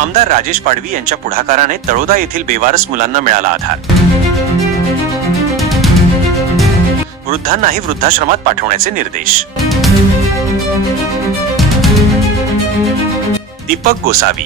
आमदार राजेश पाडवी यांच्या पुढाकाराने तळोदा येथील बेवारस मुलांना मिळाला आधार. वृद्धांनाही वृद्धाश्रमात पाठवण्याचे निर्देश. दीपक गोसावी.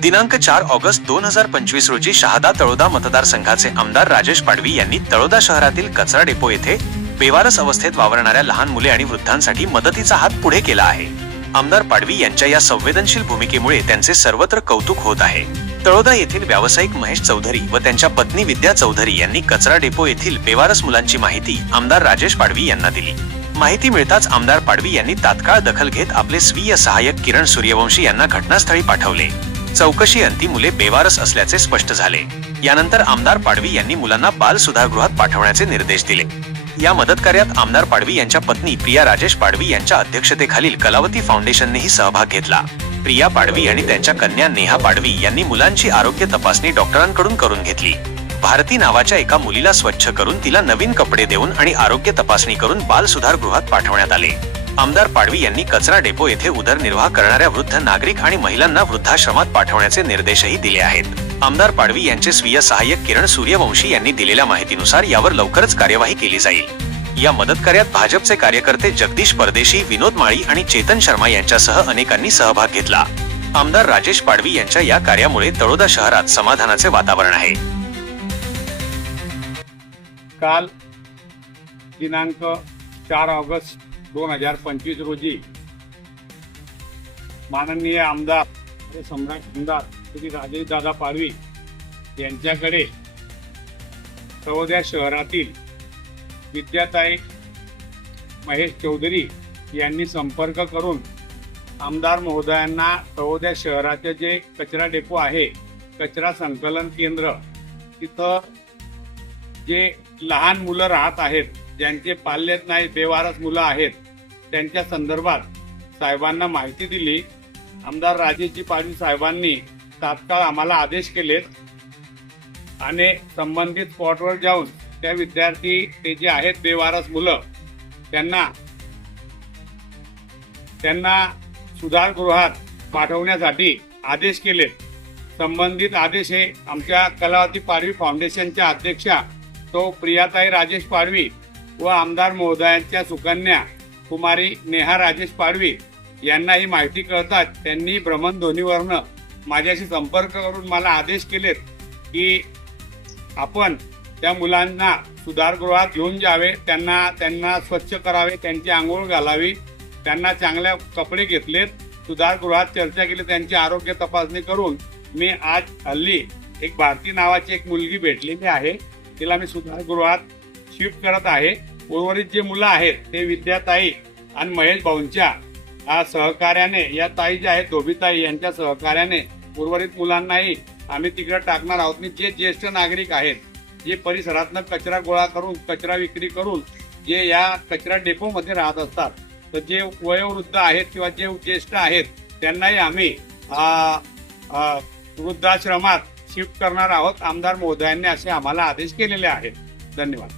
दिनांक चार ऑगस्ट दोन हजार पंचवीस रोजी शहादा तळोदा मतदारसंघाचे आमदार राजेश पाडवी यांनी तळोदा शहरातील कचरा डेपो येथे बेवारस अवस्थेत वावरणाऱ्या लहान मुले आणि वृद्धांसाठी मदतीचा हात पुढे केला आहे. आमदार पाडवी यांच्या या संवेदनशील भूमिकेमुळे त्यांचे सर्वत्र कौतुक होत आहे. तळोदा येथील व्यावसायिक महेश चौधरी व त्यांच्या पत्नी विद्या चौधरी यांनी कचरा डेपो येथील बेवारस मुलांची माहिती आमदार राजेश पाडवी यांना दिली. माहिती मिळताच आमदार पाडवी यांनी तात्काळ दखल घेत आपले स्वीय सहाय्यक किरण सूर्यवंशी यांना घटनास्थळी पाठवले. चौकशी अंती मुले बेवारस असल्याचे स्पष्ट झाले. यानंतर आमदार पाडवी यांनी मुलांना बाल सुधारगृहात पाठवण्याचे निर्देश दिले. या मदत कार्यात आमदार पाडवी यांच्या पत्नी प्रिया राजेश पाडवी यांच्या अध्यक्षतेखालील कलावती फाउंडेशननेही सहभाग घेतला. प्रिया पाडवी आणि त्यांच्या कन्या नेहा पाडवी यांनी मुलांची आरोग्य तपासणी डॉक्टरांकडून करून घेतली. भारती नावाच्या एका मुलीला स्वच्छ करून तिला नवीन कपडे देऊन आणि आरोग्य तपासणी करून बाल सुधारगृहात पाठवण्यात आले. आमदार पाडवी यांनी कचरा डेपो येथे उदरनिर्वाह करणाऱ्या वृद्ध नागरिक आणि महिलांना वृद्धाश्रमात पाठवण्याचे निर्देशही दिले आहेत. आमदार पाडवी यांचे स्वीय सहाय्यक किरण सूर्यवंशी यांनी दिलेल्या माहितीनुसार यावर लवकरच कार्यवाही केली जाईल. या मदत कार्यात भाजपचे कार्यकर्ते जगदीश परदेशी विनोद माळी आणि चेतन शर्मा यांच्यासह अनेकांनी सहभाग घेतला. आमदार राजेश पाडवी यांच्या या कार्यामुळे तळोदा शहरात समाधानाचे वातावरण आहे. काल दिनांक चार ऑगस्ट दोन हजार पंचवीस रोजी माननीय आमदार सम्राट आमदार श्री राजेशदादा पाडवी यांच्याकडे तळोद्या शहरातील विद्याताई महेश चौधरी यांनी संपर्क करून आमदार महोदयांना तळोद्या शहराचे जे कचरा डेपो आहे कचरा संकलन केंद्र तिथं जे लहान मुलं राहत आहेत ज्यांचे पाल्यत नाही बेवारस मुलं आहेत त्यांच्या संदर्भात साहेबांना माहिती दिली. आमदार राजेशजी पाटील साहेबांनी तात्काळ आम्हाला आदेश केलेत. आणि संबंधित स्पॉटवर जाऊन त्या विद्यार्थी ते जे आहेत बेवारस मुलं त्यांना त्यांना सुधारगृहात पाठवण्यासाठी आदेश केले संबंधित आदेश हे आमच्या कलावती पाडवी फाउंडेशनच्या अध्यक्षा तो प्रियाताई राजेश पाडवी व आमदार महोदयांच्या सुकन्या कुमारी नेहा राजेश पाडवी यांना ही माहिती कळतात त्यांनी भ्रमणध्वनीवरनं माझ्याशी संपर्क करून मला आदेश केलेत की आपण त्या मुलांना सुधारगृहात घेऊन जावे त्यांना त्यांना स्वच्छ करावे त्यांची आंघोळ घालावी त्यांना चांगल्या कपडे घेतलेत सुधारगृहात चर्चा केली त्यांची आरोग्य तपासणी करून मी आज हल्ली एक भारती नावाची एक मुलगी भेटलेली आहे. तिला मी सुधारगृहात शिफ्ट करत आहे. उर्वरित जे मुलं आहेत ते विद्याताई आणि महेश भाऊंच्या सहकार्याने या ताई ज्या आहेत धोबीताई यांच्या सहकार्याने उर्वरित मुलांनाही आम्ही तिकडे टाकणार आहोत. मी जे ज्येष्ठ नागरिक आहेत जे परिसरातनं कचरा गोळा करून कचरा विक्री करून जे या कचरा डेपोमध्ये राहत असतात तर जे वयोवृद्ध आहेत किंवा जे ज्येष्ठ आहेत त्यांनाही आम्ही वृद्धाश्रमात शिफ्ट करणार आहोत. आमदार महोदयांनी असे आम्हाला आदेश केलेले आहेत. धन्यवाद.